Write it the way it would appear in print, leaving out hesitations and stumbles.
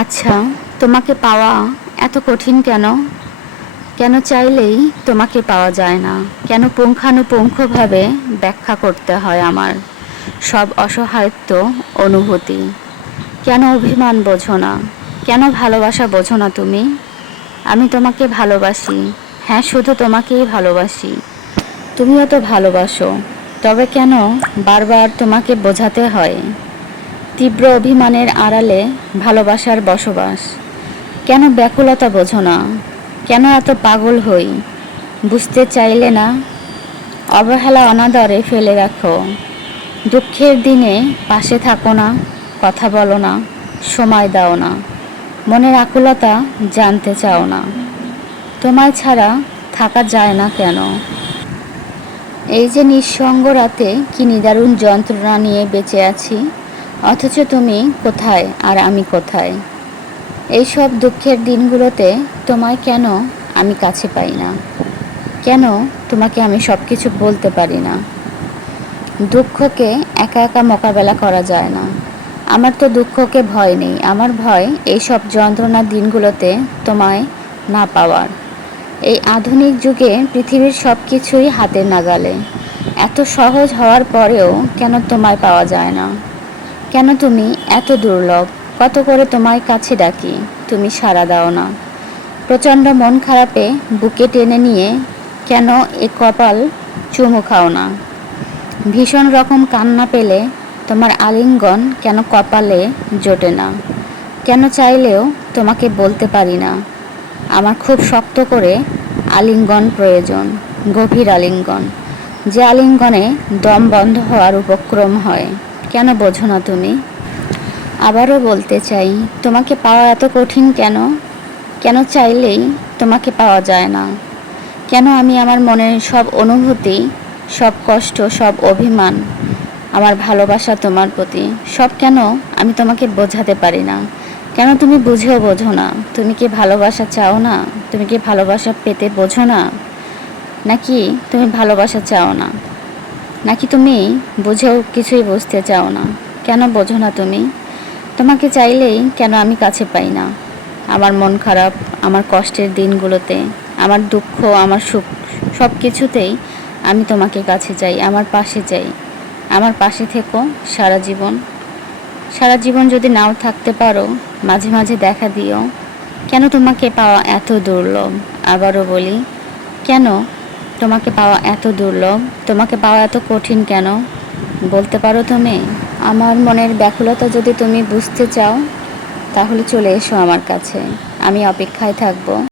আচ্ছা, তোমাকে পাওয়া এত কঠিন কেন? কেন চাইলেই তোমাকে পাওয়া যায় না? কেন পুঙ্খানুপুঙ্খভাবে ব্যাখ্যা করতে হয় আমার সব অসহায়ত্ব অনুভূতি? কেন অভিমান বোঝো না? কেন ভালোবাসা বোঝো না তুমি? আমি তোমাকে ভালোবাসি। হ্যাঁ, শুধু তোমাকেই ভালোবাসি। তুমিও তো ভালোবাসো। তবে কেন বারবার তোমাকে বোঝাতে হয়? তীব্র অভিমানের আড়ালে ভালোবাসার বসবাস। কেন ব্যাকুলতা বোঝো না? কেন এত পাগল হই? বুঝতে চাইলে না? অবহেলা অনাদরে ফেলে রাখো। দুঃখের দিনে পাশে থাকো না, কথা বলো না, সময় দাও না, মনের আকুলতা জানতে চাও না। তোমায় ছাড়া থাকা যায় না কেন? এই যে নিঃসঙ্গ রাতে কি নিদারুণ যন্ত্রণা নিয়ে বেঁচে আছি, অথচ তুমি কোথায় আর আমি কোথায়? এই সব দুঃখের দিনগুলোতে তোমায় কেন আমি কাছে পাই না? কেন তোমাকে আমি সব কিছু বলতে পারি না? দুঃখকে একা একা মোকাবেলা করা যায় না। আমার তো দুঃখকে ভয় নেই, আমার ভয় এই সব যন্ত্রণার দিনগুলোতে তোমায় না পাওয়ার। এই আধুনিক যুগে পৃথিবীর সব কিছুই হাতের নাগালে, এত সহজ হওয়ার পরেও কেন তোমায় পাওয়া যায় না? কেন তুমি এত দুর্লভ? কত করে তোমায় কাছে ডাকি, তুমি সাড়া দাও না। প্রচণ্ড মন খারাপে বুকে টেনে নিয়ে কেন এ কপাল চুমু খাও না? ভীষণ রকম কান্না পেলে তোমার আলিঙ্গন কেন কপালে জোটে না? কেন চাইলেও তোমাকে বলতে পারি না আমার খুব শক্ত করে আলিঙ্গন প্রয়োজন, গভীর আলিঙ্গন, যে আলিঙ্গনে দম বন্ধ হওয়ার উপক্রম হয়? কেন বোঝো না তুমি? আবারও বলতে চাই, তোমাকে পাওয়া এত কঠিন কেন? কেন চাইলেই তোমাকে পাওয়া যায় না? কেন আমি আমার মনের সব অনুভূতি, সব কষ্ট, সব অভিমান, আমার ভালোবাসা তোমার প্রতি, সব কেন আমি তোমাকে বোঝাতে পারি না? কেন তুমি বুঝেও বোঝো না? তুমি কি ভালোবাসা চাও না? তুমি কি ভালোবাসা পেতে বোঝো না? নাকি তুমি ভালোবাসা চাও না? নাকি তুমি বুঝেও কিছুই বুঝতে চাও না? কেন বোঝো না তুমি? তোমাকে চাইলেই কেন আমি কাছে পাই না? আমার মন খারাপ, আমার কষ্টের দিনগুলোতে, আমার দুঃখ, আমার সুখ, সব কিছুতেই আমি তোমাকে কাছে চাই, আমার পাশে চাই। আমার পাশে থেকো সারা জীবন। সারা জীবন যদি নাও থাকতে পারো, মাঝে মাঝে দেখা দিও। কেন তোমাকে পাওয়া এত দুর্লভ? আবারও বলি, কেন তোমাকে পাওয়া এত দুর্লভ? তোমাকে পাওয়া এত কঠিন কেন? বলতে পারো তুমি? আমার মনের ব্যাকুলতা যদি তুমি বুঝতে চাও, তাহলে চলে এসো আমার কাছে। আমি অপেক্ষায় থাকবো।